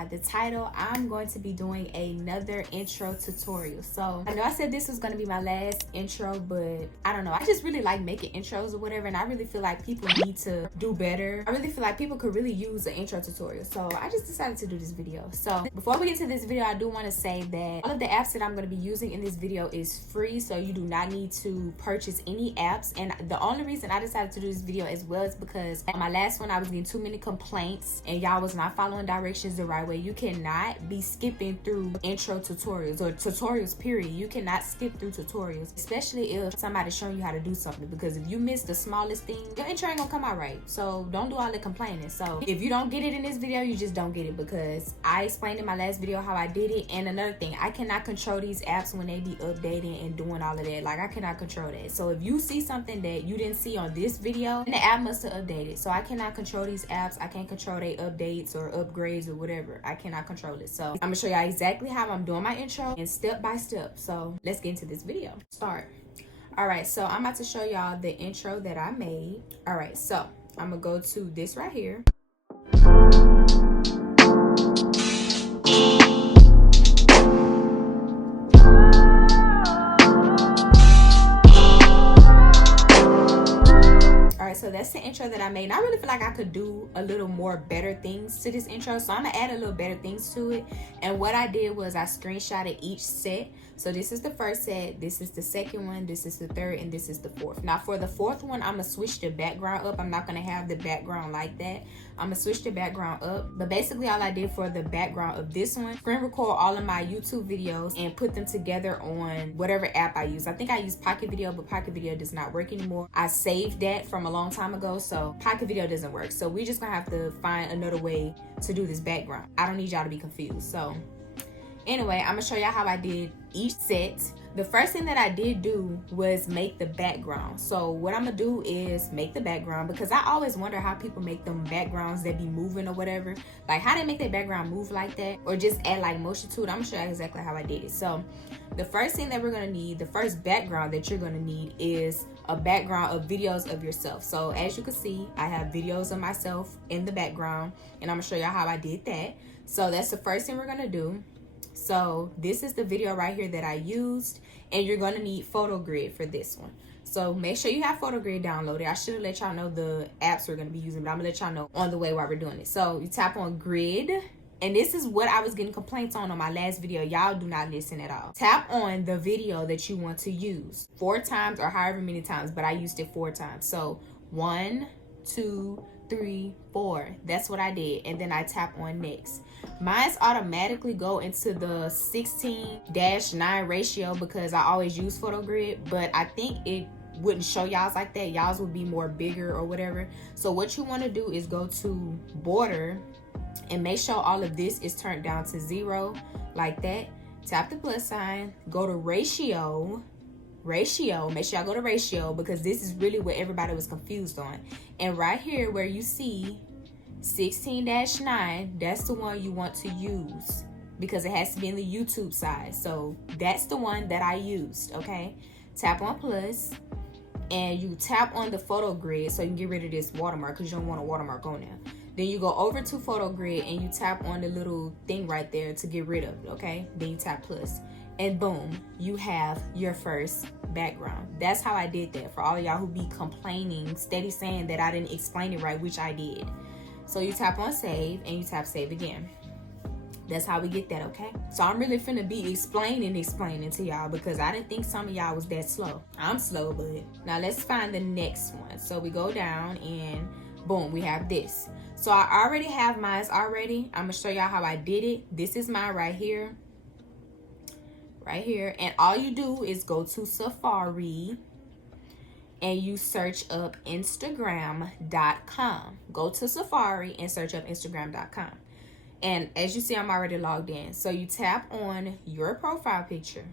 by the title, I'm going to be doing another intro tutorial. So I know I said this was going to be my last intro, but I don't know, I just really like making intros or whatever, and I really feel like people need to do better. I really feel like people could really use an intro tutorial, so I just decided to do this video. So before we get to this video, I do want to say that all of the apps that I'm going to be using in this video is free, so you do not need to purchase any apps. And the only reason I decided to do this video as well is because on my last one I was getting too many complaints and y'all was not following directions the right way. You cannot be skipping through intro tutorials or tutorials period. You cannot skip through tutorials, especially if somebody's showing you how to do something, because if you miss the smallest thing, your intro ain't gonna come out right. So don't do all the complaining. So if you don't get it in this video, you just don't get it, because I explained in my last video how I did it. And another thing, I cannot control these apps when they be updating and doing all of that. Like, I cannot control that. So if you see something that you didn't see on this video, then the app must have updated. So I cannot control these apps. I can't control their updates or upgrades or whatever. I cannot control it. So I'm gonna show y'all exactly how I'm doing my intro and step by step. So let's get into this video. Start. All right, so I'm about to show y'all the intro that I made. All right, so I'm gonna go to this right here. So that's the intro that I made, and I really feel like I could do a little more better things to this intro, so I'm gonna add a little better things to it. And what I did was I screenshotted each set. So this is the first set, this is the second one, this is the third, and this is the fourth. Now for the fourth one, I'm gonna switch the background up. I'm not gonna have the background like that. I'm gonna switch the background up. But basically all I did for the background of this one, screen record all of my YouTube videos and put them together on whatever app I use. I think I use Pocket Video, but Pocket Video does not work anymore. I saved that from a long time ago, so Pocket Video doesn't work. So we just gonna have to find another way to do this background. I don't need y'all to be confused. So anyway, I'm gonna show y'all how I did each set. The first thing that I did do was make the background. So what I'm gonna do is make the background, because I always wonder how people make them backgrounds that be moving or whatever. Like how they make their background move like that, or just add like motion to it. I'm gonna show you exactly how I did it. So the first thing that we're gonna need, the first background that you're gonna need, is a background of videos of yourself. So as you can see, I have videos of myself in the background, and I'm gonna show y'all how I did that. So that's the first thing we're gonna do. So this is the video right here that I used, and you're going to need PhotoGrid for this one. So make sure you have PhotoGrid downloaded. I should have let y'all know the apps we're going to be using, but I'm going to let y'all know on the way while we're doing it. So you tap on Grid, and this is what I was getting complaints on my last video. Y'all do not listen at all. Tap on the video that you want to use 4 times or however many times, but I used it 4 times. So 1, 2, 3, 4. That's what I did. And then I tap on next. Mine's automatically go into the 16:9 ratio because I always use PhotoGrid, but I think it wouldn't show y'all's like that. Y'all's would be more bigger or whatever. So what you want to do is go to border and make sure all of this is turned down to 0 like that. Tap the plus sign, go to ratio, make sure y'all go to ratio, because this is really what everybody was confused on. And right here where you see 16:9, that's the one you want to use, because it has to be in the YouTube side. So that's the one that I used. Okay, tap on plus, and you tap on the photo grid so you can get rid of this watermark, because you don't want a watermark on there. Then you go over to photo grid and you tap on the little thing right there to get rid of it. Okay, then you tap plus, and boom, you have your first background. That's how I did that, for all of y'all who be complaining, steady saying that I didn't explain it right, which I did. So you tap on save and you tap save again. That's how we get that, okay? So I'm really finna be explaining to y'all, because I didn't think some of y'all was that slow. I'm slow, but now let's find the next one. So we go down and boom, we have this. So I already have mine already. I'm gonna show y'all how I did it. This is mine right here. Right here. And all you do is go to Safari and you search up Instagram.com. Go to Safari and search up Instagram.com. And as you see, I'm already logged in. So you tap on your profile picture.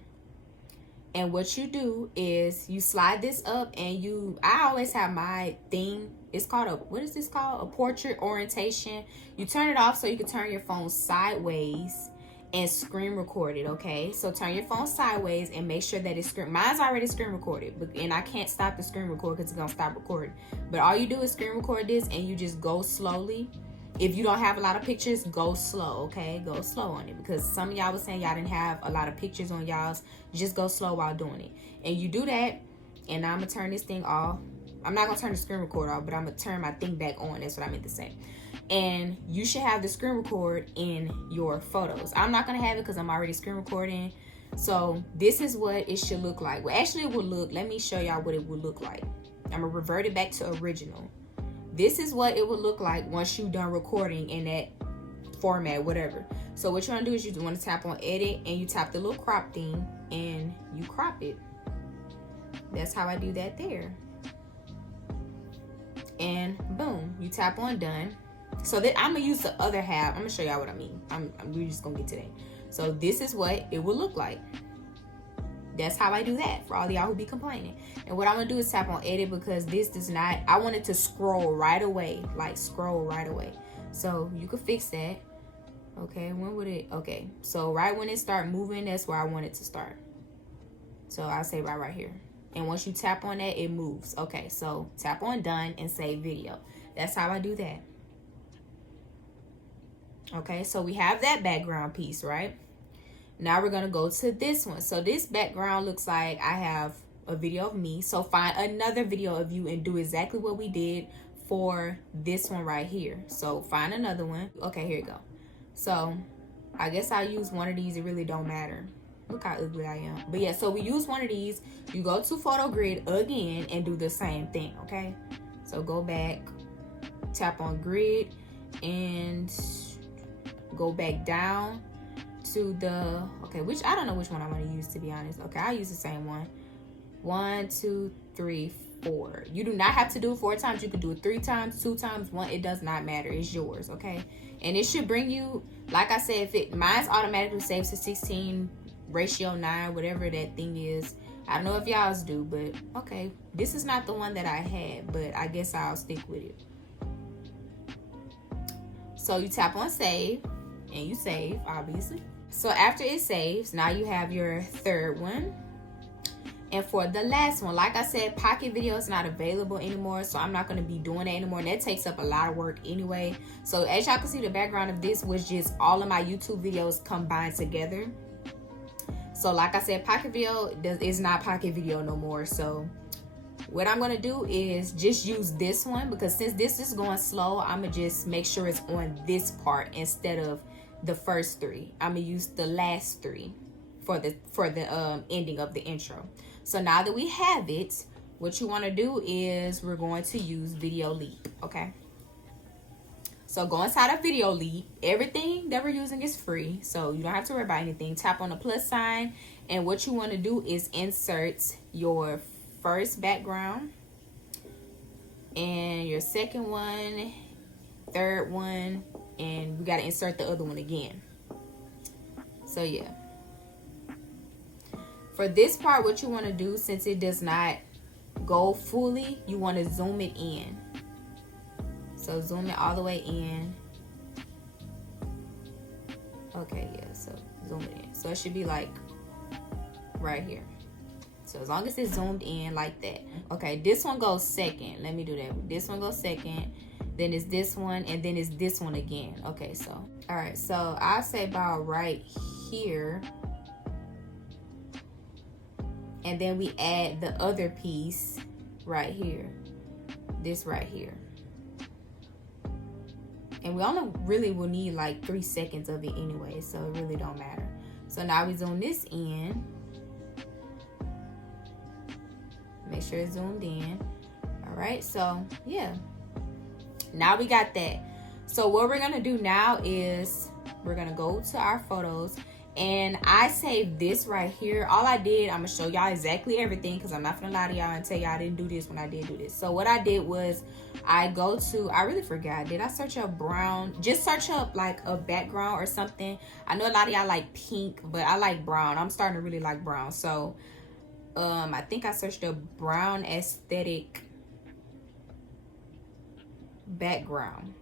And what you do is you slide this up, and I always have my thing. It's called what is this called? A portrait orientation. You turn it off so you can turn your phone sideways and screen record it, okay? So turn your phone sideways and make sure that it's mine's already screen recorded, and I can't stop the screen record because it's gonna stop recording. But all you do is screen record this, and you just go slowly if you don't have a lot of pictures, go slow, okay? Go slow on it, because some of y'all was saying y'all didn't have a lot of pictures on y'all's. Just go slow while doing it. And you do that, and I'm gonna turn this thing off. I'm not gonna turn the screen record off, but I'm gonna turn my thing back on. That's what I meant to say. And you should have the screen record in your photos. I'm not gonna have it because I'm already screen recording. So this is what it should look like. Well, actually it will look, let me show y'all what it would look like. I'm gonna revert it back to original. This is what it would look like once you're done recording in that format, whatever. So what you want to do is you want to tap on edit, and you tap the little crop thing and you crop it. That's how I do that there. And boom, you tap on done. So that I'm gonna use the other half. I'm gonna show y'all what I mean. We're just gonna get to that. So this is what it will look like. That's how I do that for all y'all who be complaining. And what I'm gonna do is tap on edit, because this does not, I want it to scroll right away, like scroll right away. So you could fix that. Okay, when would it, okay. So right when it start moving, that's where I want it to start. So I'll say right here. And once you tap on that, it moves. Okay, so tap on done and save video. That's how I do that. Okay, so we have that background piece, right? Now we're gonna go to this one. So this background looks like I have a video of me. So find another video of you and do exactly what we did for this one right here. So find another one. Okay, here you go. So I guess I'll use one of these. It really don't matter. Look how ugly I am. But yeah, so we use one of these. You go to photo grid again and do the same thing, okay? So go back, tap on grid, and go back down to the, okay, which I don't know which one I'm gonna use, to be honest. Okay, I'll use the same one. 1, 2, 3, 4. You do not have to do it 4 times. You could do it 3 times, 2 times, 1. It does not matter. It's yours, okay? And it should bring you, like I said, if it, mine's automatically saves to 16:9, whatever that thing is. I don't know if y'all's do, but okay. This is not the one that I had, but I guess I'll stick with it. So you tap on save, and you save, obviously. So after it saves, now you have your third one. And for the last one, like I said, pocket video is not available anymore, so I'm not going to be doing that anymore, and that takes up a lot of work anyway. So as y'all can see, the background of this was just all of my YouTube videos combined together. So like I said, pocket video is not pocket video no more. So what I'm going to do is just use this one, because since this is going slow, I'm going to just make sure it's on this part instead of the first 3. I'm gonna use the last 3 for the ending of the intro. So now that we have it, what you want to do is we're going to use Video Leap. Okay, so go inside of Video Leap. Everything that we're using is free, so you don't have to worry about anything. Tap on the plus sign, and what you want to do is insert your first background and your second one, third one, and we got to insert the other one again. So yeah, for this part, what you want to do, since it does not go fully, you want to zoom it in. So zoom it all the way in. Okay, yeah, so zoom it in. So it should be like right here. So as long as it's zoomed in like that. Okay, this one goes second. Let me do that. This one goes second. Then it's this one, and then it's this one again. Okay, so all right, so I'll say about right here, and then we add the other piece right here, this right here, and we only really will need like 3 seconds of it anyway, so it really don't matter. So now we zoom this in, make sure it's zoomed in. All right, so yeah, now we got that. So what we're gonna do now is we're gonna go to our photos, and I saved this right here. All I did, I'm gonna show y'all exactly everything, because I'm not gonna lie to y'all and tell y'all I didn't do this when I did do this. So what I did was I really forgot, did I search up brown? Just search up like a background or something. I know a lot of y'all like pink, but I like brown. I'm starting to really like brown. So I think I searched a brown aesthetic background.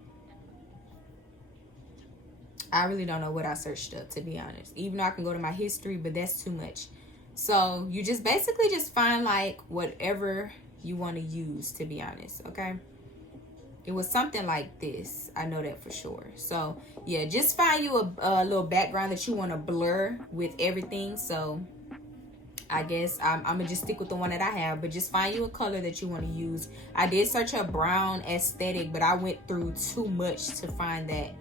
I really don't know what I searched up, to be honest, even though I can go to my history, but that's too much. So you just basically just find like whatever you want to use, to be honest. Okay, It was something like this. I know that for sure. So yeah, just find you a little background that you want to blur with everything. So I guess I'm gonna just stick with the one that I have, but just find you a color that you want to use. I did search up brown aesthetic, but I went through too much to find that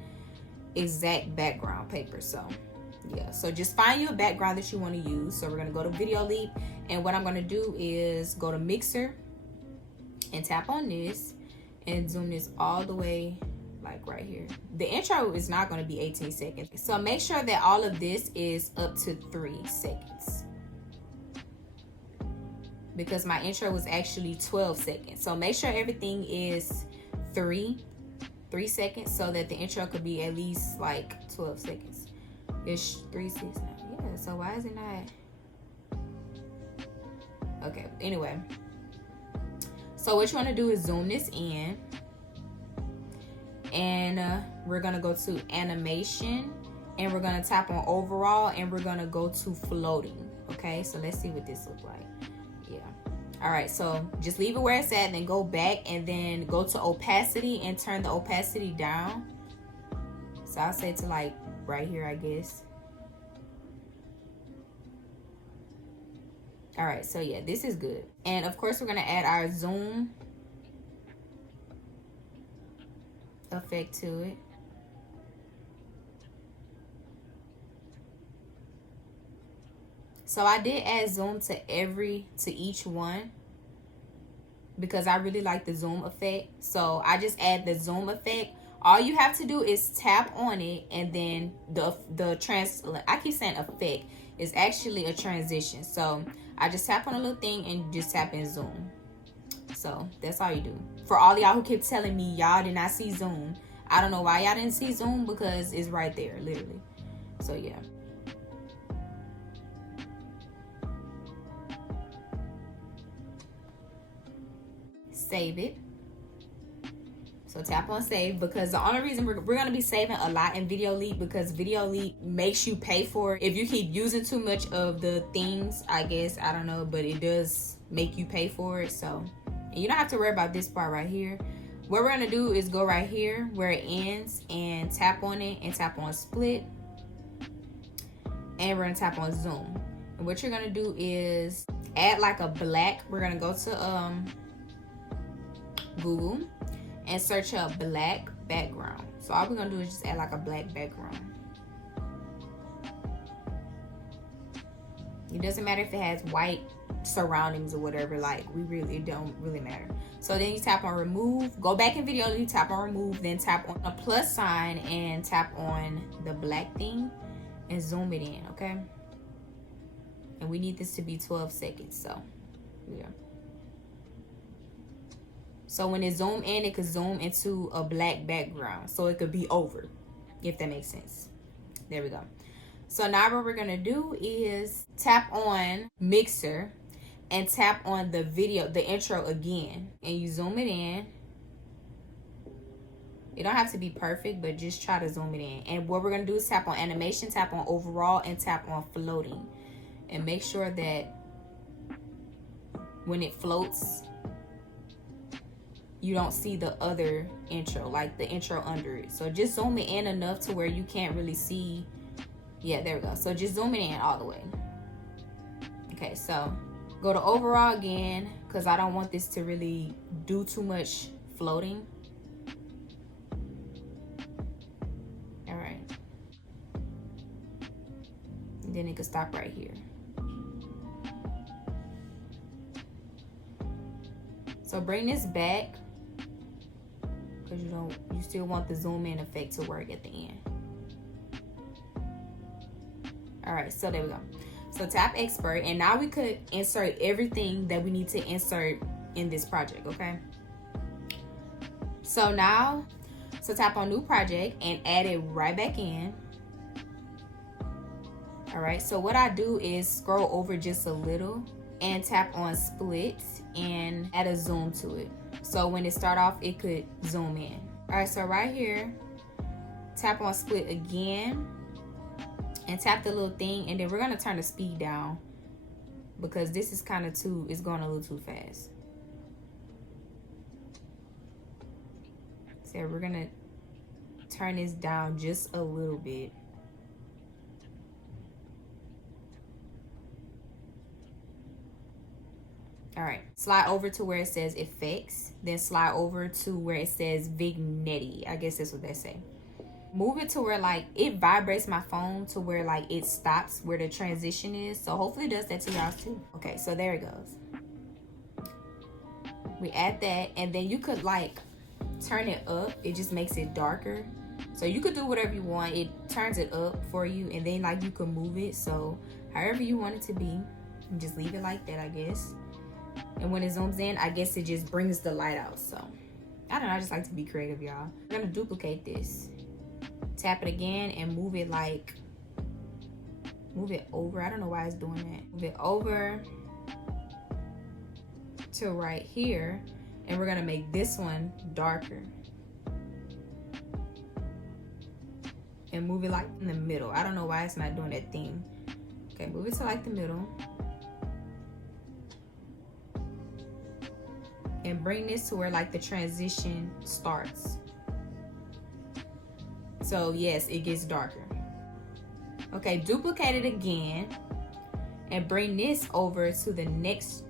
exact background paper. So yeah, so just find you a background that you want to use. So we're gonna go to Video Leap, and what I'm gonna do is go to Mixer and tap on this and zoom this all the way, like right here. The intro is not going to be 18 seconds. So make sure that all of this is up to 3 seconds. Because my intro was actually 12 seconds. So make sure everything is 3 seconds so that the intro could be at least like 12 seconds. It's 3, 6, 9. Yeah, so why is it not? Okay, anyway. So what you want to do is zoom this in, and we're going to go to animation, and we're going to tap on overall, and we're going to go to floating. Okay, so let's see what this looks like. Yeah. All right, so just leave it where it's at, and then go back, and then go to opacity and turn the opacity down. So I'll say to like right here, I guess. All right, so yeah, this is good. And of course, we're gonna add our zoom effect to it. So I did add zoom to each one because I really like the zoom effect. So I just add the zoom effect. All you have to do is tap on it, and then I keep saying effect is actually a transition. So I just tap on a little thing and just tap in zoom. So that's all you do. For all y'all who kept telling me y'all did not see zoom, I don't know why y'all didn't see zoom, because it's right there, literally. So yeah. Save it. So tap on save, because the only reason we're going to be saving a lot in Video Leap, because Video Leap makes you pay for it. If you keep using too much of the things, I guess, I don't know, but it does make you pay for it. So, and you don't have to worry about this part right here. What we're going to do is go right here where it ends and tap on it and tap on split. And we're going to tap on zoom. And what you're going to do is add like a black. We're going to go to Google and search up black background. So all we're gonna do is just add like a black background. It doesn't matter if it has white surroundings or whatever, like it don't really matter. So then you tap on remove, go back in Video, you tap on remove, then tap on a plus sign and tap on the black thing and zoom it in, okay? And we need this to be 12 seconds, so yeah. So when it zoom in, it could zoom into a black background. So it could be over, if that makes sense. There we go. So now what we're gonna do is tap on mixer and tap on the video, the intro again. And you zoom it in. It don't have to be perfect, but just try to zoom it in. And what we're gonna do is tap on animation, tap on overall, and tap on floating. And make sure that when it floats, you don't see the other intro, like the intro under it. So just zoom it in enough to where you can't really see. Yeah, there we go. So just zoom it in all the way. Okay, so go to overall again, because I don't want this to really do too much floating. All right. And then it could stop right here. So bring this back, because you still want the zoom in effect to work at the end. All right, so there we go. So tap expert, and now we could insert everything that we need to insert in this project, okay? So now, tap on new project and add it right back in. All right, so what I do is scroll over just a little and tap on split and add a zoom to it. So when it start off, it could zoom in. All right, so right here, tap on split again and tap the little thing, and then we're gonna turn the speed down because this is kind of it's going a little too fast. Okay, we're gonna turn this down just a little bit. All right, slide over to where it says effects, then slide over to where it says vignette. I guess that's what they say. Move it to where like it vibrates my phone to where like it stops where the transition is. So hopefully it does that to y'all too. Okay, so there it goes. We add that, and then you could like turn it up. It just makes it darker. So you could do whatever you want. It turns it up for you, and then like you can move it. So however you want it to be, you just leave it like that, I guess. And when it zooms in, I guess it just brings the light out. So I don't know, I just like to be creative, y'all. I'm gonna duplicate this. Tap it again and move it over. I don't know why it's doing that. Move it over to right here, and we're gonna make this one darker. And move it like in the middle. I don't know why it's not doing that thing. Okay, move it to like the middle. And bring this to where like the transition starts. So yes, it gets darker. Okay, duplicate it again and bring this over to the next,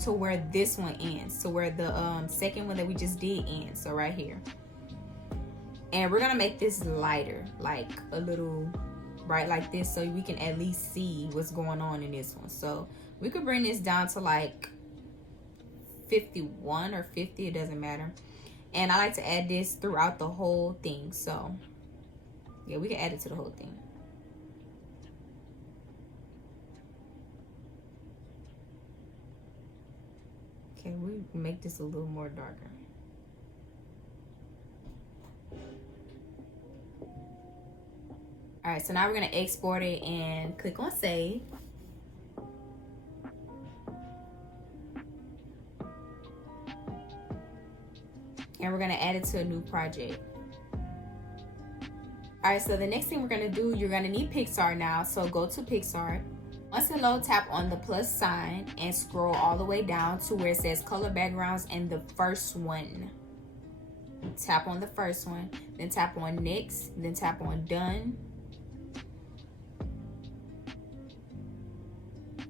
to where this one ends, to where the second one that we just did ends. So right here. And we're gonna make this lighter, like a little bright like this, so we can at least see what's going on in this one. So we could bring this down to like 51 or 50, it doesn't matter. And I like to add this throughout the whole thing. So yeah, we can add it to the whole thing. Okay, we make this a little more darker. All right, so now we're gonna export it and click on save. And we're gonna add it to a new project. All right, so the next thing we're gonna do, you're gonna need Pixar now. So go to Pixar. Once it loads, tap on the plus sign and scroll all the way down to where it says color backgrounds and the first one. Tap on the first one, then tap on next, then tap on done.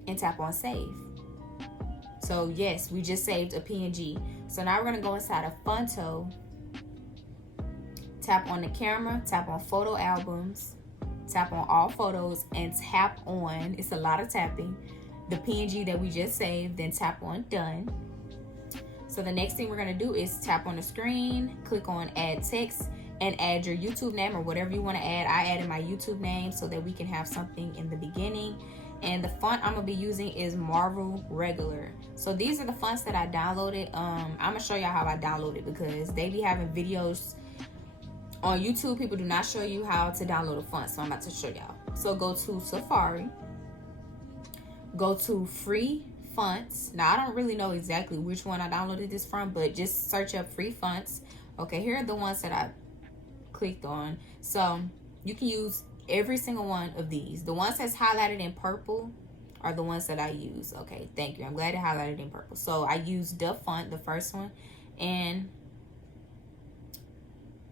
And tap on save. So yes, we just saved a PNG. So now we're gonna go inside of Fonto, tap on the camera, tap on photo albums, tap on all photos, and tap on, it's a lot of tapping, the PNG that we just saved, then tap on done. So the next thing we're gonna do is tap on the screen, click on add text, and add your YouTube name or whatever you wanna add. I added my YouTube name so that we can have something in the beginning. And the font I'm gonna be using is Marvel Regular. So these are the fonts that I downloaded. I'm gonna show y'all how I downloaded, because they be having videos on YouTube. People do not show you how to download a font, so I'm about to show y'all. So go to Safari, go to free fonts. Now I don't really know exactly which one I downloaded this from, but just search up free fonts. Okay, here are the ones that I clicked on. So you can use every single one of these. The ones that's highlighted in purple are the ones that I use. Okay, thank you. I'm glad it highlighted in purple. So I used the font, the first one, and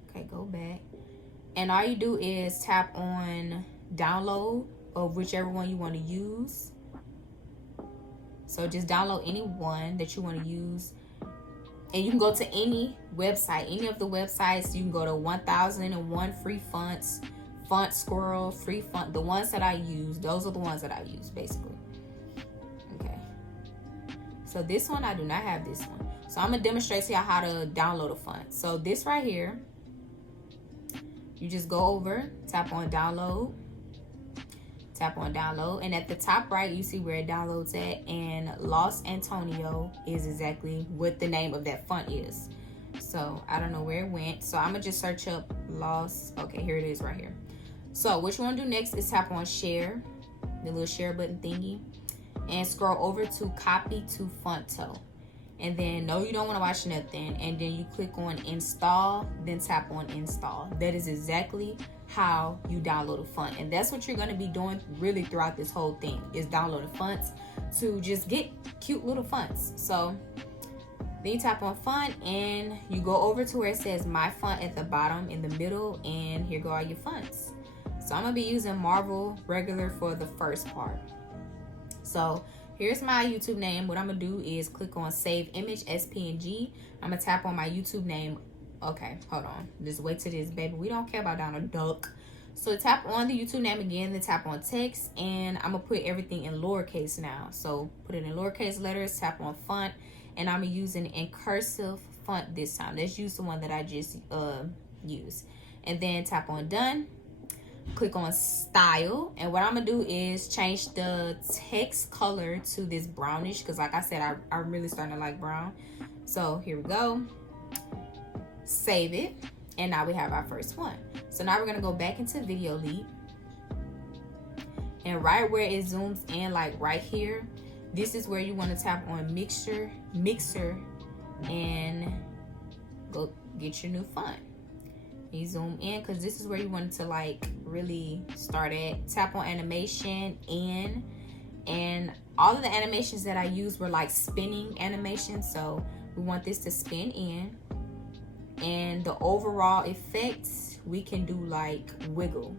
okay, go back. And all you do is tap on download of whichever one you want to use. So just download any one that you want to use. And you can go to any website, any of the websites. You can go to 1001 free fonts, Font Squirrel, free font. The ones that I use, those are the ones that I use basically. Okay. So this one, I do not have this one. So I'm gonna demonstrate to y'all how to download a font. So this right here, you just go over, tap on download, and at the top right, you see where it downloads at, and 𝚈𝚐𝚁𝚗 is exactly what the name of that font is. So I don't know where it went. So I'm gonna just search up Los. Okay, here it is right here. So what you wanna do next is tap on share, the little share button thingy, and scroll over to copy to Fonto. And then no, you don't wanna watch nothing. And then you click on install, then tap on install. That is exactly how you download a font. And that's what you're gonna be doing really throughout this whole thing, is downloading fonts to just get cute little fonts. So Then you tap on font and you go over to where it says my font at the bottom in the middle, and here go all your fonts. So I'm gonna be using Marvel regular for the first part. So here's my YouTube name. What I'm gonna do is click on save image as PNG. I'm gonna tap on my YouTube name. Okay, hold on. Just wait till this, baby. We don't care about Donald Duck. So tap on the YouTube name again, then tap on text, and I'm gonna put everything in lowercase now. So put it in lowercase letters, tap on font, and I'm using in cursive font this time. Let's use the one that I just used. And then tap on done. Click on style, and what I'm gonna do is change the text color to this brownish, because like I said, I'm really starting to like brown. So here we go. Save it, and now we have our first one. So now we're gonna go back into Video Leap, and right where it zooms in, like right here, this is where you want to tap on mixer, and go get your new font. You zoom in because this is where you want to like really start at. Tap on animation in, and all of the animations that I used were like spinning animations, so we want this to spin in. And the overall effects, we can do like wiggle.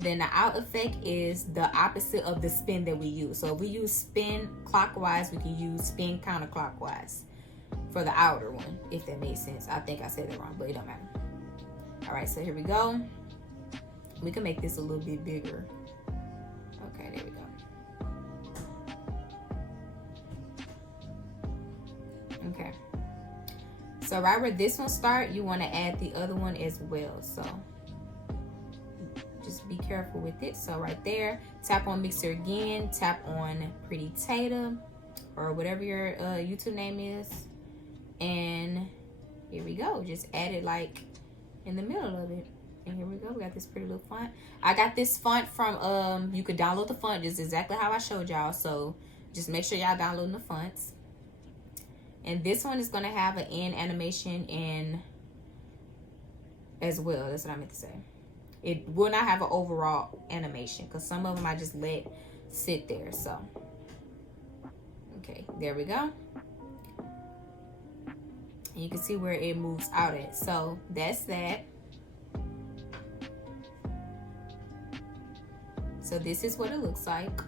Then the out effect is the opposite of the spin that we use. So if we use spin clockwise, we can use spin counterclockwise for the outer one, if that makes sense. I think I said it wrong, but it don't matter. All right, so here we go. We can make this a little bit bigger. Okay, there we go. Okay. So right where this one starts, you want to add the other one as well. So just be careful with it. So right there, tap on mixer again, tap on 𝚃𝚂 or whatever your YouTube name is, and here we go. Just add it like in the middle of it, and here we go. We got this pretty little font. I got this font from you could download the font just exactly how I showed y'all, so just make sure y'all downloading the fonts. And this one is going to have an end animation in as well. That's what I meant to say. It will not have an overall animation because some of them I just let sit there. So, okay, there we go. And you can see where it moves out at. So that's that. So this is what it looks like.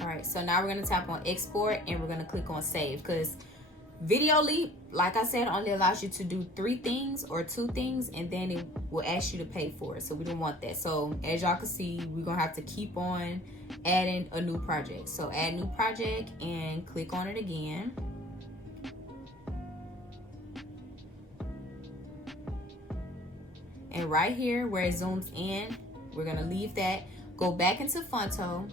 All right, so now we're gonna tap on export and we're gonna click on save, because Video Leap, like I said, only allows you to do 3 things or 2 things, and then it will ask you to pay for it. So we don't want that. So as y'all can see, we're gonna have to keep on adding a new project. So add new project and click on it again. And right here where it zooms in, we're gonna leave that, go back into Fonto.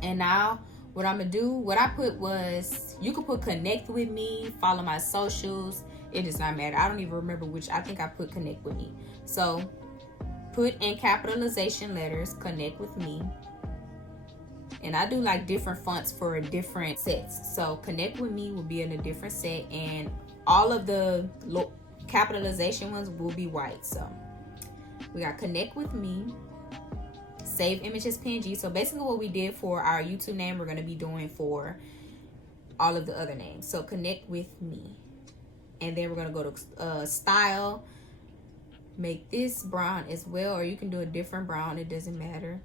And now what I'm gonna do, what I put was, you could put connect with me, follow my socials, it does not matter. I don't even remember which. I think I put connect with me. So put in capitalization letters, connect with me. And I do like different fonts for different sets. So connect with me will be in a different set, and all of the capitalization ones will be white. So we got connect with me, save image as PNG. So basically what we did for our YouTube name, we're going to be doing for all of the other names. So connect with me, and then we're going to go to style, make this brown as well, or you can do a different brown, it doesn't matter.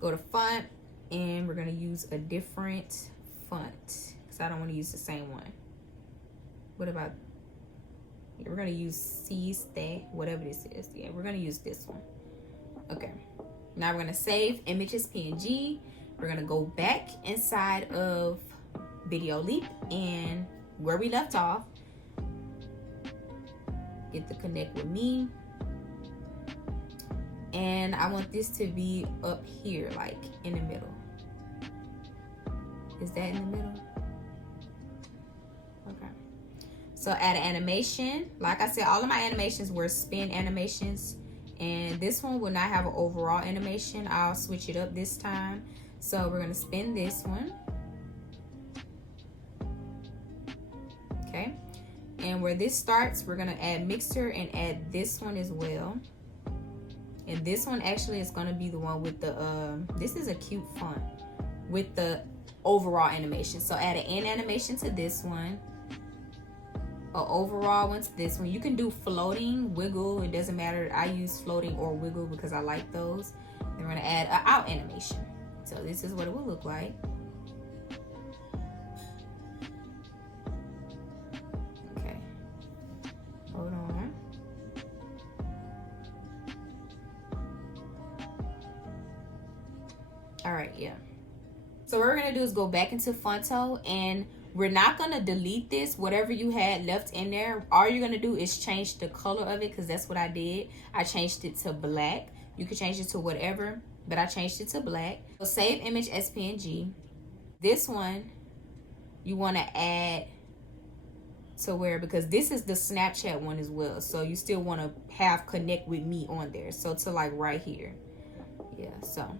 Go to font, and we're going to use a different font because I don't want to use the same one. What about, we're going to use 𝚙, whatever this is. Yeah, we're going to use this one. Okay, now we're going to save image as PNG. We're going to go back inside of Video Leap, and where we left off, get the connect with me. And I want this to be up here, like in the middle. Is that in the middle? Okay. So add an animation. Like I said, all of my animations were spin animations, and this one will not have an overall animation. I'll switch it up this time. So we're gonna spin this one. Okay. And where this starts, we're gonna add mixer and add this one as well. And this one actually is gonna be the one with the, this is a cute font. with the overall animation. So add an end animation to this one, an overall one to this one. You can do floating, wiggle, it doesn't matter. I use floating or wiggle because I like those. Then we're gonna add an out animation. So this is what it will look like. Okay, hold on. All right, yeah. So what we're gonna do is go back into 𝚘𝚪, and we're not gonna delete this. Whatever you had left in there, all you're gonna do is change the color of it, because that's what I did. I changed it to black. You can change it to whatever, but I changed it to black. So save image as PNG. This one you want to add to where, because this is the Snapchat one as well, so you still want to have connect with me on there. So to like right here, yeah. So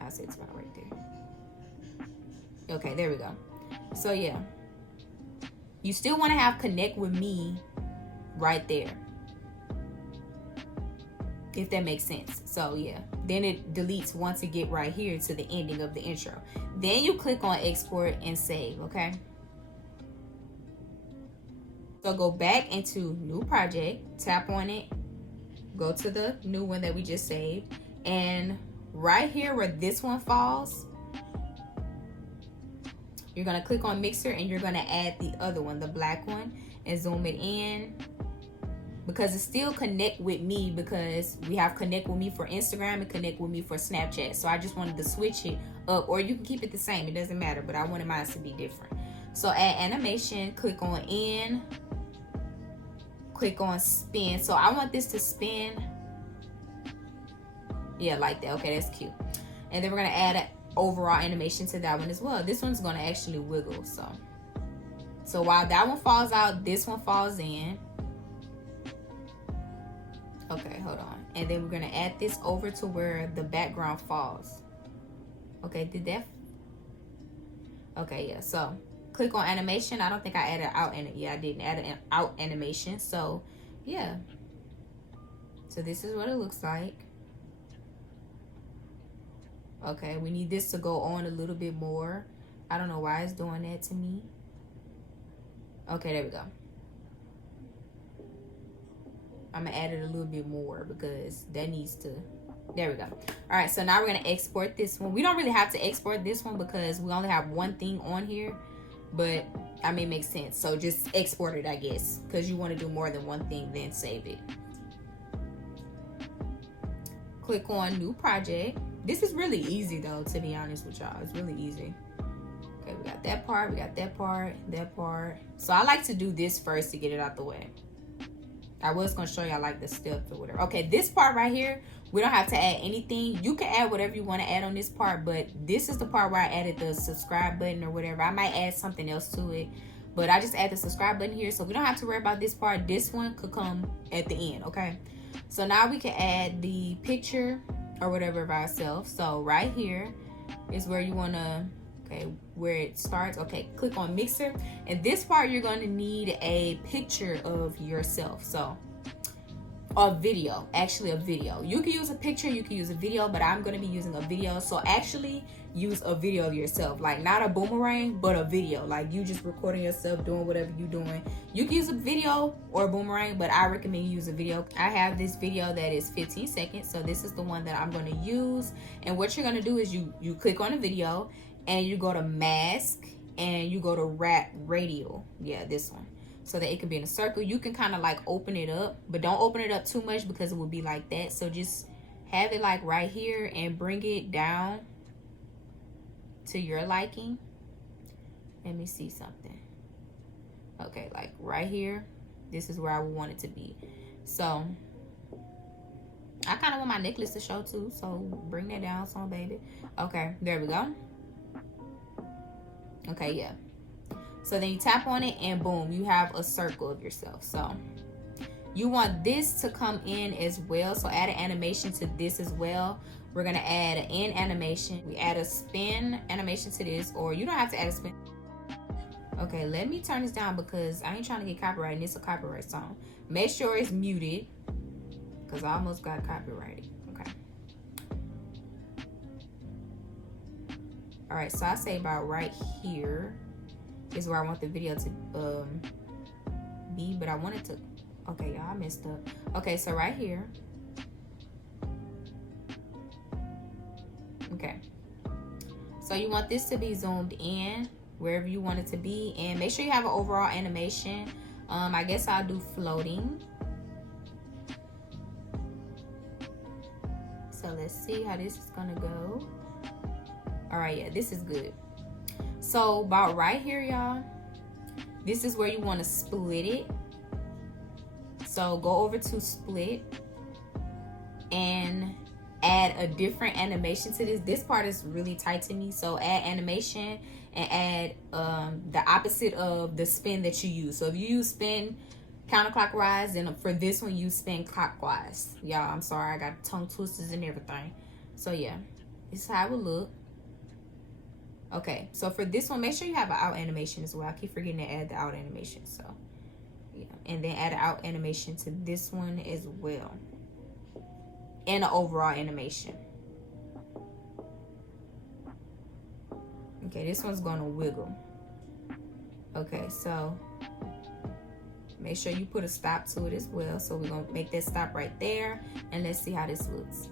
I'll say it's about right there. Okay, there we go. So yeah, you still want to have connect with me right there, if that makes sense. So yeah, then it deletes once it get right here to the ending of the intro. Then you click on export and save. Okay, so go back into new project, tap on it, go to the new one that we just saved, and right here where this one falls, you're gonna click on mixer and you're gonna add the other one, the black one, and zoom it in, because it still connect with me, because we have connect with me for Instagram and connect with me for Snapchat. So I just wanted to switch it up, or you can keep it the same, it doesn't matter, but I wanted mine to be different. So add animation, click on in, click on spin. So I want this to spin, yeah, like that. Okay, that's cute. And then we're gonna add an overall animation to that one as well. This one's gonna actually wiggle. So while that one falls out, this one falls in. Okay, hold on. And then we're gonna add this over to where the background falls. Okay, did that? Okay, yeah. So click on animation. I don't think I added out, and yeah, I didn't add an out animation. So yeah. So this is what it looks like. Okay, we need this to go on a little bit more. I don't know why it's doing that to me. Okay, there we go. I'm gonna add it a little bit more because that needs to, there we go. All right, so now we're gonna export this one. We don't really have to export this one because we only have one thing on here, but I mean, it makes sense. So just export it, I guess, because you want to do more than one thing, then save it. Click on new project. This is really easy though, to be honest with y'all. It's really easy. Okay, we got that part, we got that part, that part. So I like to do this first to get it out the way. I was gonna show y'all like the steps or whatever. Okay, this part right here, we don't have to add anything. You can add whatever you want to add on this part, but this is the part where I added the subscribe button or whatever. I might add something else to it, but I just add the subscribe button here, so we don't have to worry about this part. This one could come at the end. Okay, so now we can add the picture or whatever of ourselves. So right here is where you want to, okay, where it starts. Okay, click on mixer, and this part you're going to need a picture of yourself. So a video, actually a video. You can use a picture, you can use a video, but I'm going to be using a video. So actually use a video of yourself, like not a boomerang, but a video, like you just recording yourself doing whatever you're doing. You can use a video or a boomerang, but I recommend you use a video. I have this video that is 15 seconds, so this is the one that I'm going to use. And what you're going to do is you click on the video and you go to mask and you go to radial, yeah, this one, so that it can be in a circle. You can kind of like open it up, but don't open it up too much because it will be like that. So just have it like right here and bring it down to your liking. Let me see something. Okay, like right here, this is where I would want it to be. So I kind of want my necklace to show too, so bring that down some, baby. Okay, there we go. Okay, yeah. So then you tap on it and boom, you have a circle of yourself. So you want this to come in as well, so add an animation to this as well. We're gonna add an in animation. We add a spin animation to this, or you don't have to add a spin. Okay, let me turn this down because I ain't trying to get copyrighted, and it's a copyright song. Make sure it's muted because I almost got copyrighted. Okay. All right, so I say about right here is where I want the video to be, but I want it to, okay, y'all, I messed up. Okay, so right here. Okay, so you want this to be zoomed in wherever you want it to be, and make sure you have an overall animation. I guess I'll do floating. So let's see how this is gonna go. All right, yeah, this is good. So about right here, y'all, this is where you want to split it. So go over to split and add a different animation to this. This part is really tight to me, so add animation and add the opposite of the spin that you use. So if you use spin counterclockwise, then for this one you spin clockwise. Y'all, I'm sorry, I got tongue twisters and everything. So yeah, this is how it would look. Okay, so for this one, make sure you have an out animation as well. I keep forgetting to add the out animation. So yeah, and then add an out animation to this one as well, and an overall animation. Okay, this one's gonna wiggle. Okay, so make sure you put a stop to it as well. So we're gonna make that stop right there, and let's see how this looks.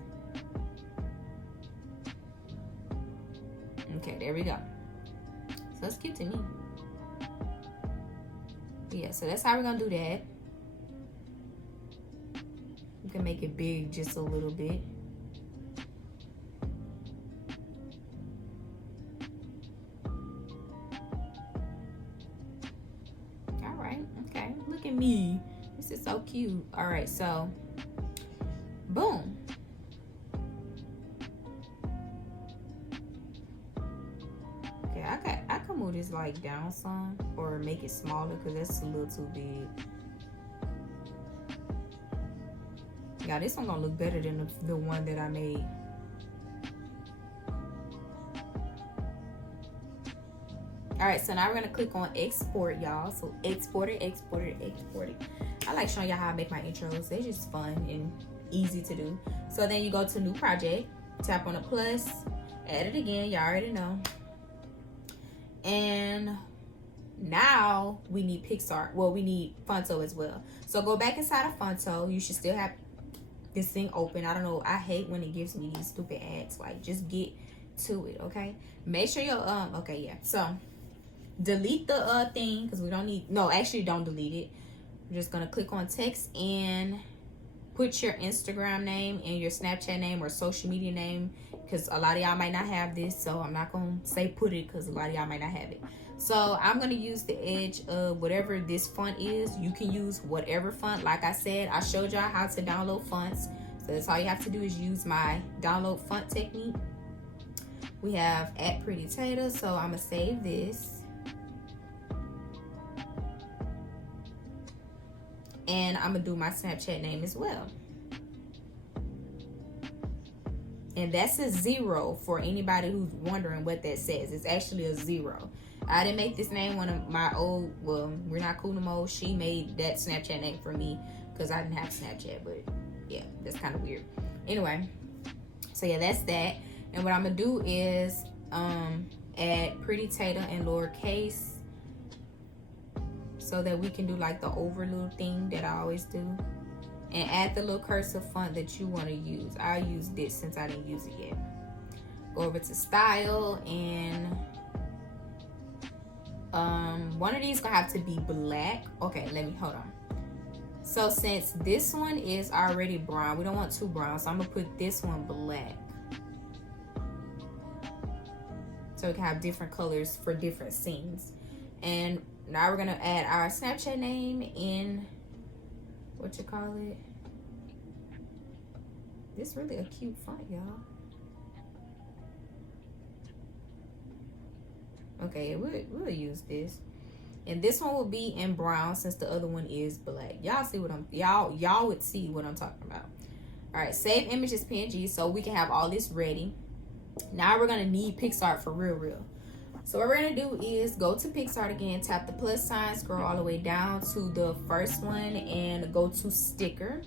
Okay, there we go. So that's cute to me. Yeah, so that's how we're gonna do that. You can make it big just a little bit. All right, okay, look at me. This is so cute. All right, so boom. I can move this like down some or make it smaller because that's a little too big. Yeah, this one gonna look better than the one that I made. All right, so now we're gonna click on export, y'all. So export it, export it, export it. I like showing y'all how I make my intros. They're just fun and easy to do. So then you go to new project, tap on the plus, add it again, y'all already know. And now we need Pixar. Well, we need 𝚘𝚪 as well. So go back inside of 𝚘𝚪. You should still have this thing open. I don't know. I hate when it gives me these stupid ads. Like, just get to it, okay? Make sure you're okay, yeah. So delete the thing because we don't need. No, actually, don't delete it. We're just gonna click on text and put your Instagram name and your Snapchat name or social media name, because a lot of y'all might not have this, so I'm not gonna say put it because a lot of y'all might not have it. So I'm gonna use the edge of whatever this font is. You can use whatever font. Like I said, I showed y'all how to download fonts, so that's all you have to do is use my download font technique. We have @PrettyTater, so I'm gonna save this. And I'm gonna do my Snapchat name as well. And that's a 0 for anybody who's wondering what that says. It's actually a 0. I didn't make this name. One of my old, well, we're not cool no more. She made that Snapchat name for me because I didn't have Snapchat, but yeah, that's kind of weird. Anyway, so yeah, that's that. And what I'm gonna do is add 𝚘𝚪 in lowercase, so that we can do like the over little thing that I always do. And add the little cursive font that you want to use. I'll use this since I didn't use it yet. Go over to style, and one of these gonna have to be black. Okay, hold on. So since this one is already brown, we don't want too brown, so I'm gonna put this one black, so we can have different colors for different scenes. And now we're gonna add our Snapchat name in, what you call it? This really a cute font, y'all. Okay, we'll use this. And this one will be in brown since the other one is black. Y'all see what y'all would see what I'm talking about. All right, save image as PNG so we can have all this ready. Now we're gonna need PicsArt for real. So what we're gonna do is go to PicsArt again, tap the plus sign, scroll all the way down to the first one, and go to sticker.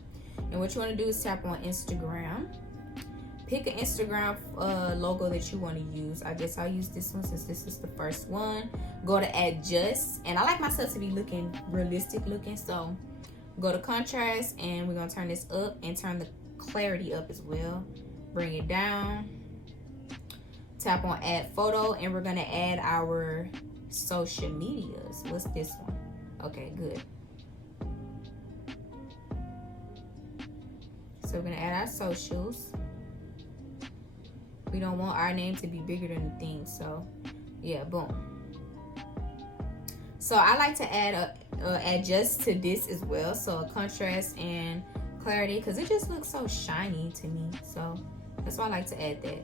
And what you wanna do is tap on Instagram. pick an Instagram logo that you want to use. I guess I'll use this one since this is the first one. Go to adjust, and I like my stuff to be looking realistic looking, so go to contrast, and we're gonna turn this up and turn the clarity up as well. Bring it down, tap on add photo, and we're gonna add our social medias. What's this one? Okay, good. So we're gonna add our socials. We don't want our name to be bigger than the thing, so yeah, boom. So I like to add a adjust to this as well, so a contrast and clarity, because it just looks so shiny to me, so that's why I like to add that.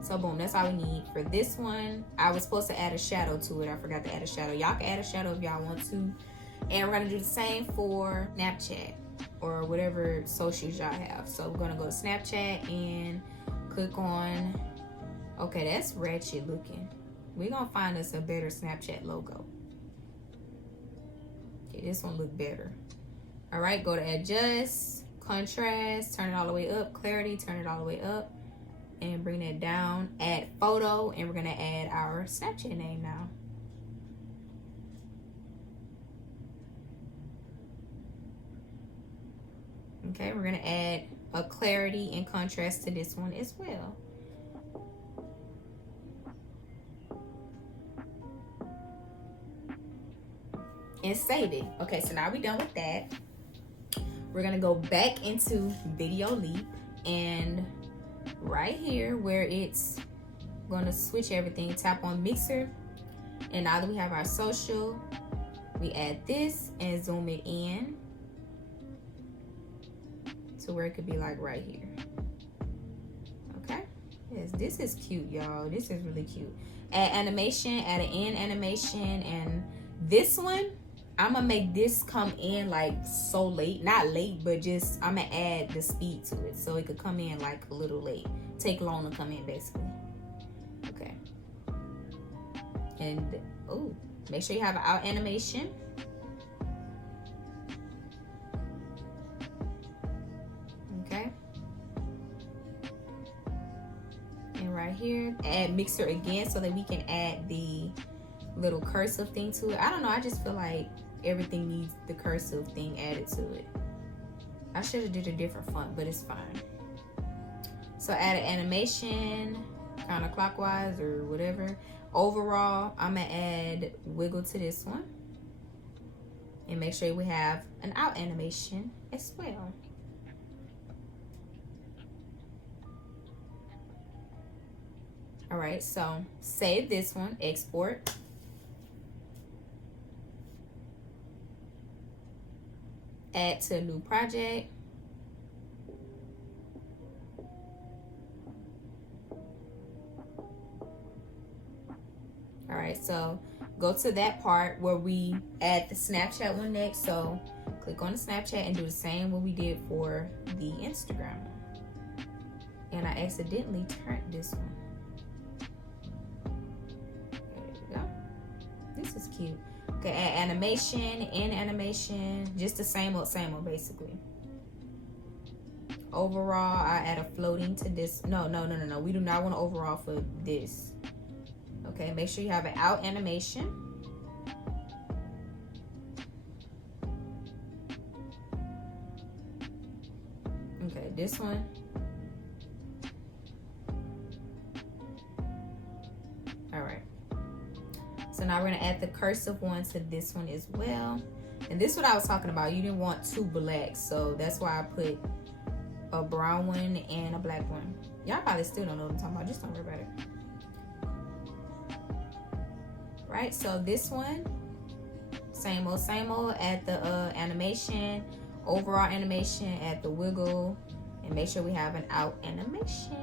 So boom, that's all we need for this one. I was supposed to add a shadow to it. I forgot to add a shadow. Y'all can add a shadow if y'all want to. And we're gonna do the same for Snapchat or whatever socials y'all have. So we're gonna go to Snapchat and click on, okay, that's ratchet looking. We're gonna find us a better Snapchat logo. Okay, this one look better. All right, go to adjust, contrast, turn it all the way up, clarity, turn it all the way up, and bring that down, add photo, and we're gonna add our Snapchat name now. Okay, we're gonna add a clarity and contrast to this one as well. And save it. Okay, so now we're done with that. We're gonna go back into Video Leap, and right here where it's gonna switch everything, tap on mixer, and now that we have our social, we add this and zoom it in to where it could be like right here. Okay, yes, this is cute, y'all. This is really cute. Add animation, add an in animation, and this one I'm gonna make this come in like so late, not late, but just I'm gonna add the speed to it so it could come in like a little late, take long to come in basically. Okay, and oh, make sure you have an out animation. Okay, and right here add mixer again so that we can add the little cursive thing to it. I don't know, I just feel like everything needs the cursive thing added to it. I should have did a different font, but it's fine. So add an animation counterclockwise or whatever. Overall, I'm gonna add wiggle to this one, and make sure we have an out animation as well. All right, so save this one, export. Add to a new project. All right, so go to that part where we add the Snapchat one next. So click on the Snapchat and do the same what we did for the Instagram one. And I accidentally turned this one. There we go. This is cute. Okay, add animation, in animation, just the same old basically. Overall, I add a floating to this. No. We do not want to overall for this. Okay, make sure you have an out animation. Okay, this one. All right. So now we're gonna add the cursive one to this one as well. And this is what I was talking about. You didn't want two blacks, so that's why I put a brown one and a black one. Y'all probably still don't know what I'm talking about. Just don't worry about it. Right, so this one, same old, add the animation, overall animation, add the wiggle, and make sure we have an out animation.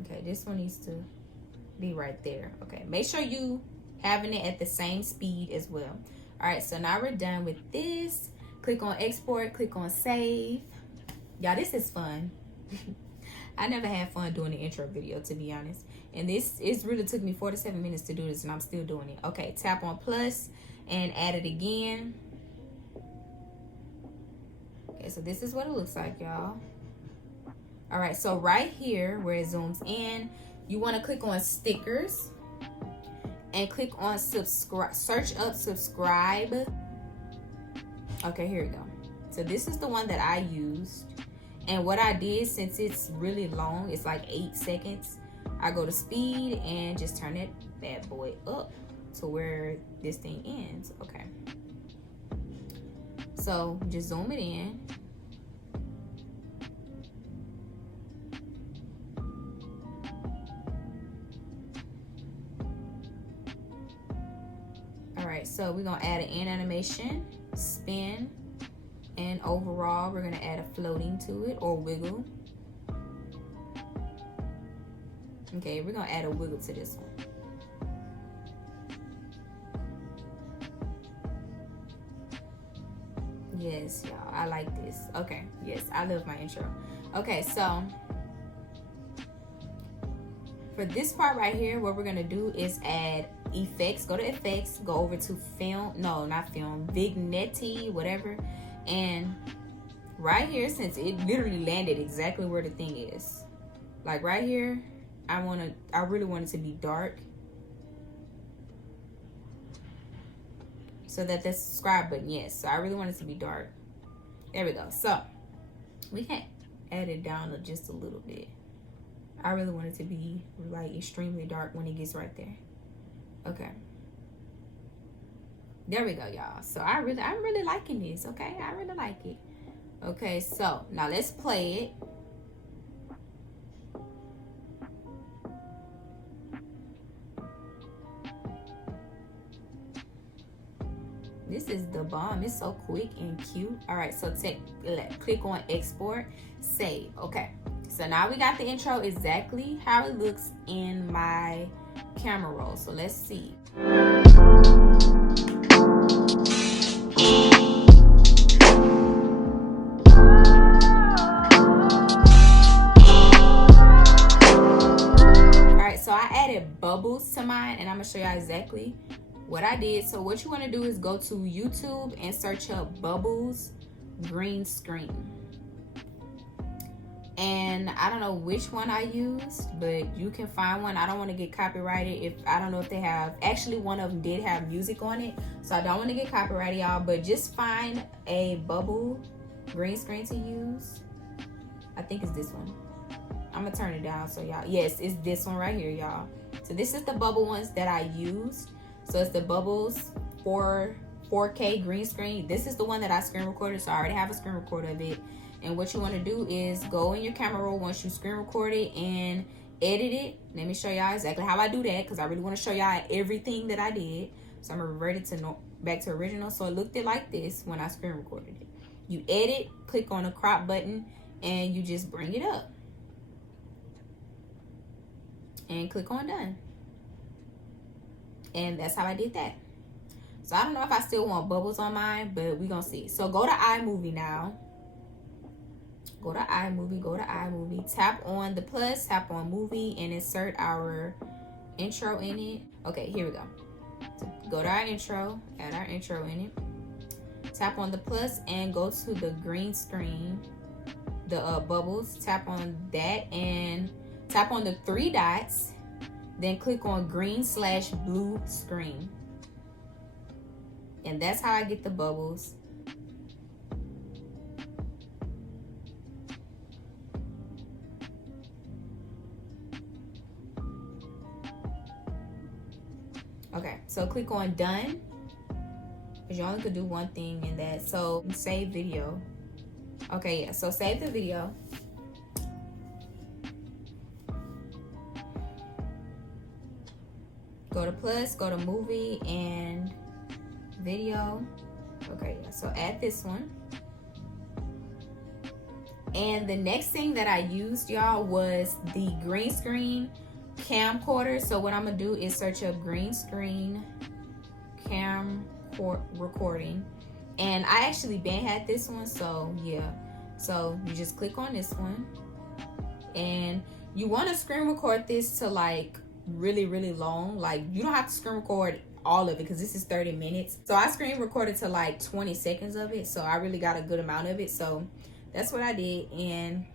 Okay, this one needs to be right there. Okay, make sure you having it at the same speed as well. All right, so now we're done with this. Click on export, click on save. Y'all, this is fun. I never had fun doing the intro video, to be honest. And this really took me 47 minutes to do this, and I'm still doing it. Okay, tap on plus and add it again. Okay, so this is what it looks like, y'all. All right, so right here where it zooms in, you want to click on stickers and click on subscribe, search up subscribe. Okay, here we go. So this is the one that I used. And what I did, since it's really long, it's like 8 seconds, I go to speed and just turn that bad boy up to where this thing ends. Okay. So just zoom it in. Alright, so we're gonna add an end animation, spin, and overall we're gonna add a floating to it, or wiggle. Okay, we're gonna add a wiggle to this one. Yes, y'all, I like this. Okay, yes, I love my intro. Okay, so for this part right here, what we're gonna do is add effects. Go to effects, go over to film, no, not film, vignette, whatever. And right here, since it literally landed exactly where the thing is, like right here, I really want it to be dark, so that the subscribe button, yes, so I really want it to be dark. There we go. So we can add it down just a little bit. I really want it to be like extremely dark when it gets right there. Okay, there we go, y'all. So I'm really liking this. Okay, I really like it. Okay, so now let's play it. This is the bomb. It's so quick and cute. All right, so click on export, save. Okay, so now we got the intro exactly how it looks in my camera roll. So let's see. All right, so I added bubbles to mine, and I'm gonna show y'all exactly what I did. So what you want to do is go to YouTube and search up bubbles green screen. And I don't know which one I used, but you can find one. I don't want to get copyrighted. I don't know if they have, actually one of them did have music on it, so I don't want to get copyrighted, y'all. But just find a bubble green screen to use. I think it's this one. I'm gonna turn it down so y'all, yes, it's this one right here, y'all. So this is the bubble ones that I used. So it's the bubbles 4K green screen. This is the one that I screen recorded, so I already have a screen record of it. And what you want to do is go in your camera roll once you screen record it and edit it. Let me show y'all exactly how I do that, because I really want to show y'all everything that I did. So I'm gonna revert it to back to original. So it looked like this when I screen recorded it. You edit, click on the crop button, and you just bring it up and click on done. And that's how I did that. So I don't know if I still want bubbles on mine, but we're gonna see. So go to iMovie now. Go to iMovie, tap on the plus, tap on movie, and insert our intro in it. Okay, here we go. So go to our intro, add our intro in it. Tap on the plus and go to the green screen, the bubbles. Tap on that and tap on the 3 dots. Then click on green/blue screen. And that's how I get the bubbles. Okay, so click on done, because you only could do one thing in that. So save video. Okay, yeah, so save the video. Go to plus, go to movie and video. Okay, yeah, so add this one. And the next thing that I used, y'all, was the green screen camcorder. So what I'm gonna do is search up green screen cam recording, and I actually been had this one, so yeah. So you just click on this one, and you want to screen record this to like really long. Like you don't have to screen record all of it because this is 30 minutes. So I screen recorded to like 20 seconds of it. So I really got a good amount of it. So that's what I did. And,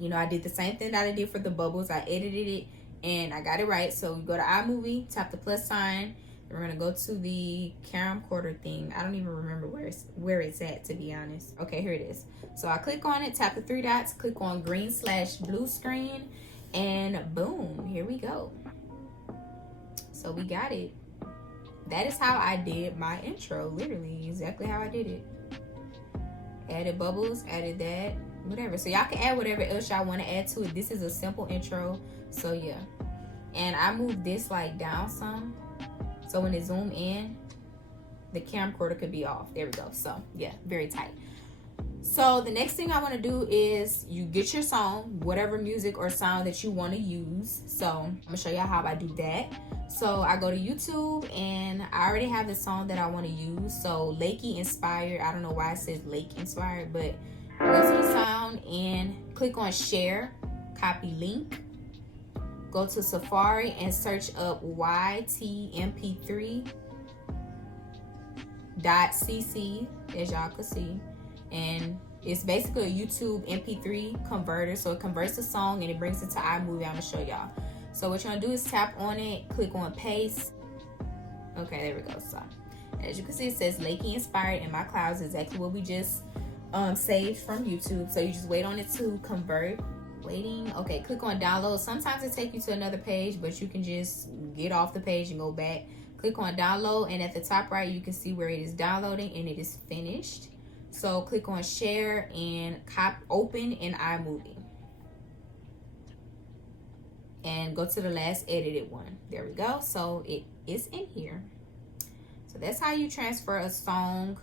you know, I did the same thing that I did for the bubbles. I edited it and I got it right. So we go to iMovie, tap the plus sign. We're going to go to the camcorder thing. I don't even remember where it's at, to be honest. Okay, here it is. So I click on it, tap the 3 dots, click on green/blue screen, and boom, here we go. So we got it. That is how I did my intro, literally exactly how I did it. Added bubbles, added that, whatever. So y'all can add whatever else y'all want to add to it. This is a simple intro, so yeah. And I moved this like down some, so when it zoom in, the camcorder could be off. There we go. So yeah, very tight. So the next thing I want to do is you get your song, whatever music or sound that you want to use. So I'm gonna show y'all how I do that. So I go to YouTube and I already have the song that I want to use. So 𝚘𝚃𝚂. I don't know why it says Lake Inspired, but go to the sound and click on share, copy link. Go to Safari and search up ymp3.cc, as y'all can see. And it's basically a YouTube MP3 converter. So it converts the song and it brings it to iMovie. I'm gonna show y'all. So what you're gonna do is tap on it, click on paste. Okay, there we go. So as you can see, it says 𝚘𝚃𝚂 Inspired in my clouds, exactly what we just saved from YouTube. So you just wait on it to convert. Waiting. Okay, click on download. Sometimes it takes you to another page, but you can just get off the page and go back. Click on download, and at the top right, you can see where it is downloading and it is finished. So click on share and open in iMovie. And go to the last edited one. There we go. So it is in here. So that's how you transfer a song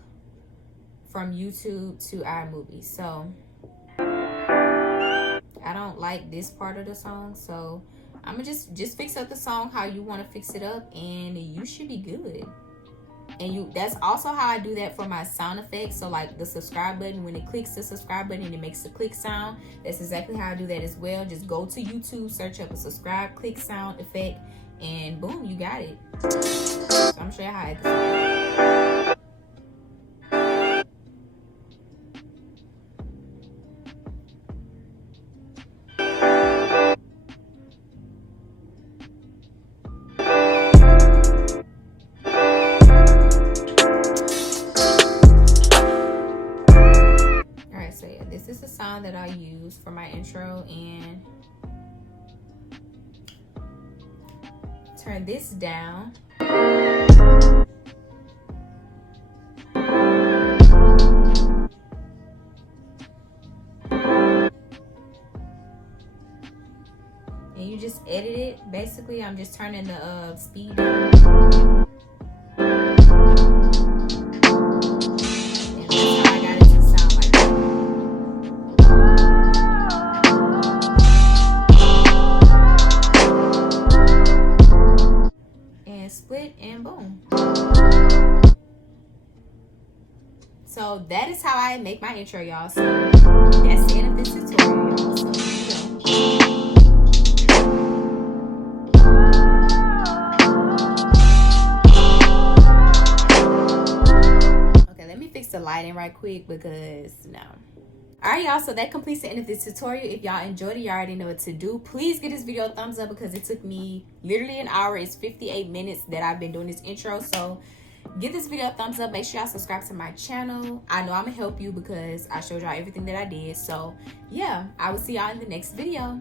from YouTube to iMovie. So I don't like this part of the song, so I'm gonna just fix up the song how you want to fix it up, and you should be good. And that's also how I do that for my sound effects. So like the subscribe button, when it clicks the subscribe button and it makes the click sound, that's exactly how I do that as well. Just go to YouTube, search up a subscribe click sound effect, and boom, you got it. So I'm gonna show you how I do it. That I use for my intro, and turn this down. And you just edit it. Basically, I'm just turning the speed down. Split and boom. So that is how I make my intro, y'all. So that's the end of this tutorial, y'all. So okay, let me fix the lighting right quick because no. Alright, y'all, so that completes the end of this tutorial. If y'all enjoyed it, y'all already know what to do. Please give this video a thumbs up because it took me literally an hour. It's 58 minutes that I've been doing this intro. So give this video a thumbs up. Make sure y'all subscribe to my channel. I know I'm gonna help you because I showed y'all everything that I did. So yeah, I will see y'all in the next video.